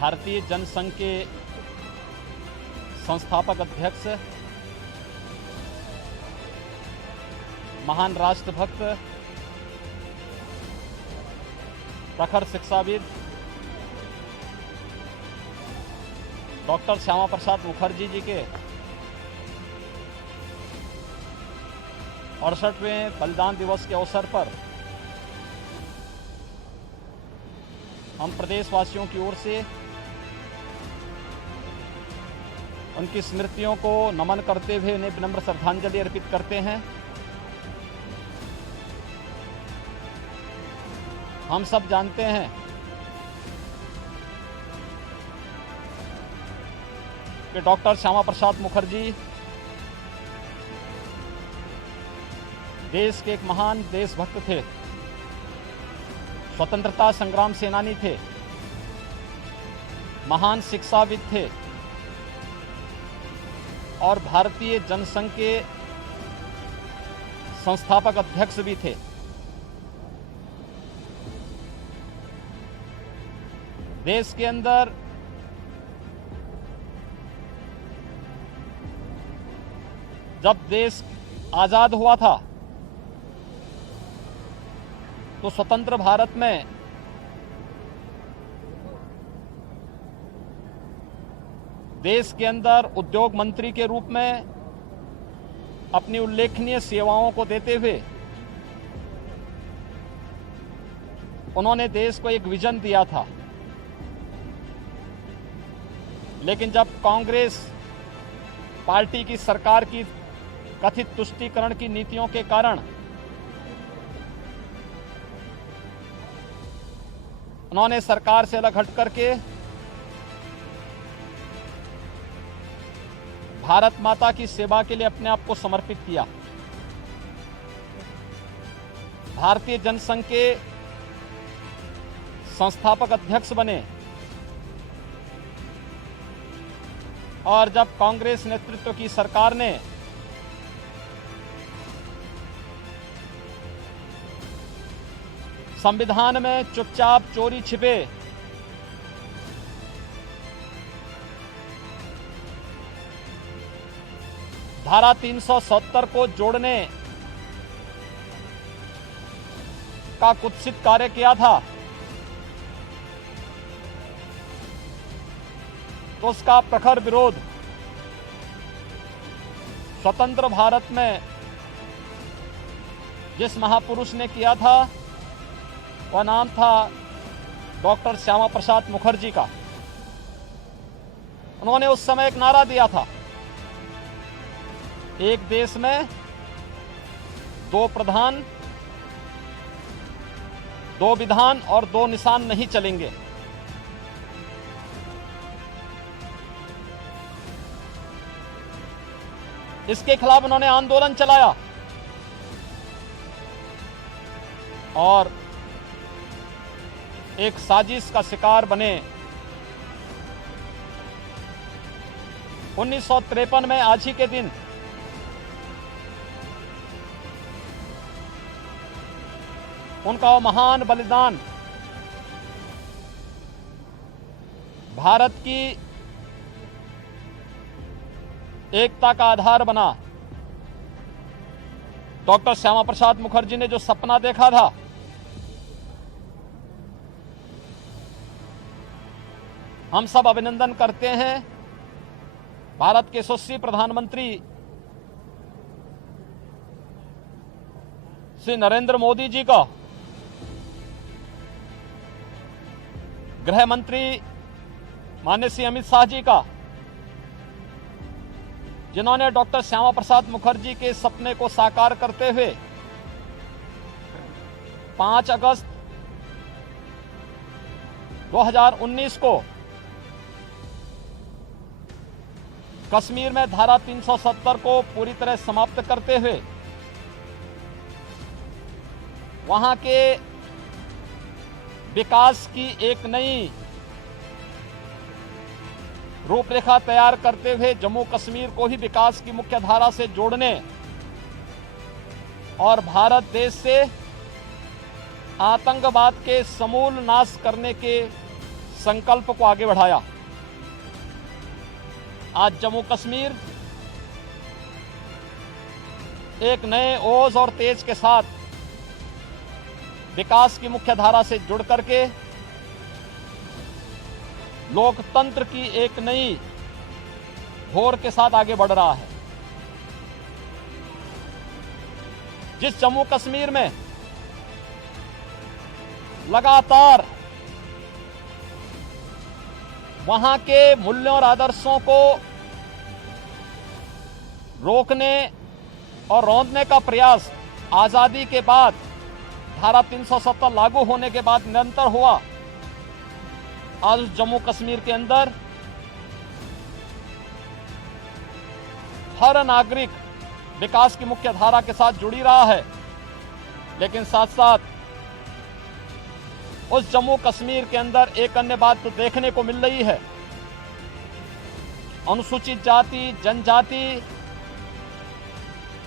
भारतीय जनसंघ के संस्थापक अध्यक्ष, महान राष्ट्रभक्त, प्रखर शिक्षाविद डॉक्टर श्यामा प्रसाद मुखर्जी जी के 68वें बलिदान दिवस के अवसर पर हम प्रदेशवासियों की ओर से उनकी स्मृतियों को नमन करते हुए उन्हें विनम्र श्रद्धांजलि अर्पित करते हैं। हम सब जानते हैं कि डॉक्टर श्यामा प्रसाद मुखर्जी देश के एक महान देशभक्त थे, स्वतंत्रता संग्राम सेनानी थे, महान शिक्षाविद थे और भारतीय जनसंघ के संस्थापक अध्यक्ष भी थे। देश के अंदर जब देश आजाद हुआ था तो स्वतंत्र भारत में देश के अंदर उद्योग मंत्री के रूप में अपनी उल्लेखनीय सेवाओं को देते हुए उन्होंने देश को एक विजन दिया था। लेकिन जब कांग्रेस पार्टी की सरकार की कथित तुष्टीकरण की नीतियों के कारण उन्होंने सरकार से अलग हट करके भारत माता की सेवा के लिए अपने आप को समर्पित किया। भारतीय जनसंघ के संस्थापक अध्यक्ष बने और जब कांग्रेस नेतृत्व की सरकार ने संविधान में चुपचाप चोरी छिपे धारा 370 को जोड़ने का कुत्सित कार्य किया था तो उसका प्रखर विरोध स्वतंत्र भारत में जिस महापुरुष ने किया था वह नाम था डॉक्टर श्यामा प्रसाद मुखर्जी का। उन्होंने उस समय एक नारा दिया था, एक देश में दो प्रधान, दो विधान और दो निशान नहीं चलेंगे। इसके खिलाफ उन्होंने आंदोलन चलाया और एक साजिश का शिकार बने। 1953 में आज ही के दिन उनका महान बलिदान भारत की एकता का आधार बना। डॉक्टर श्यामा प्रसाद मुखर्जी ने जो सपना देखा था हम सब अभिनंदन करते हैं भारत के यशस्वी प्रधानमंत्री श्री नरेंद्र मोदी जी का, गृह मंत्री माननीय श्री अमित शाह जी का, जिन्होंने डॉक्टर श्यामा प्रसाद मुखर्जी के सपने को साकार करते हुए 5 अगस्त 2019 को कश्मीर में धारा 370 को पूरी तरह समाप्त करते हुए वहां के विकास की एक नई रूपरेखा तैयार करते हुए जम्मू कश्मीर को ही विकास की मुख्य धारा से जोड़ने और भारत देश से आतंकवाद के समूल नाश करने के संकल्प को आगे बढ़ाया। आज जम्मू कश्मीर एक नए ओज और तेज के साथ विकास की मुख्य धारा से जुड़ करके लोकतंत्र की एक नई घोर के साथ आगे बढ़ रहा है। जिस जम्मू कश्मीर में लगातार वहां के मूल्यों और आदर्शों को रोकने और रौंदने का प्रयास आजादी के बाद धारा 370 लागू होने के बाद निरंतर हुआ, आज उस जम्मू कश्मीर के अंदर हर नागरिक विकास की मुख्य धारा के साथ जुड़ी रहा है। लेकिन साथ साथ उस जम्मू कश्मीर के अंदर एक अन्य बात तो देखने को मिल रही है, अनुसूचित जाति, जनजाति,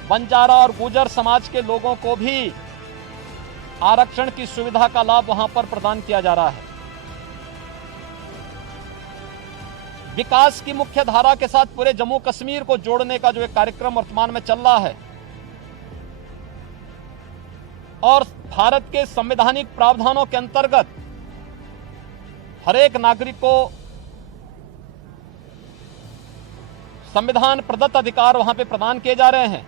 बंजारा और गुर्जर समाज के लोगों को भी आरक्षण की सुविधा का लाभ वहां पर प्रदान किया जा रहा है। विकास की मुख्य धारा के साथ पूरे जम्मू कश्मीर को जोड़ने का जो एक कार्यक्रम वर्तमान में चल रहा है और भारत के संवैधानिक प्रावधानों के अंतर्गत हर एक नागरिक को संविधान प्रदत्त अधिकार वहां पे प्रदान किए जा रहे हैं।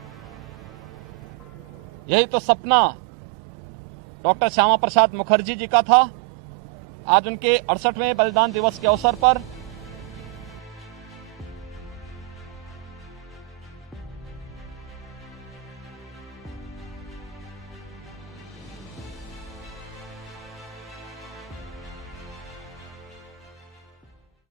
यही तो सपना डॉक्टर श्यामा प्रसाद मुखर्जी जी का था। आज उनके 68वें बलिदान दिवस के अवसर पर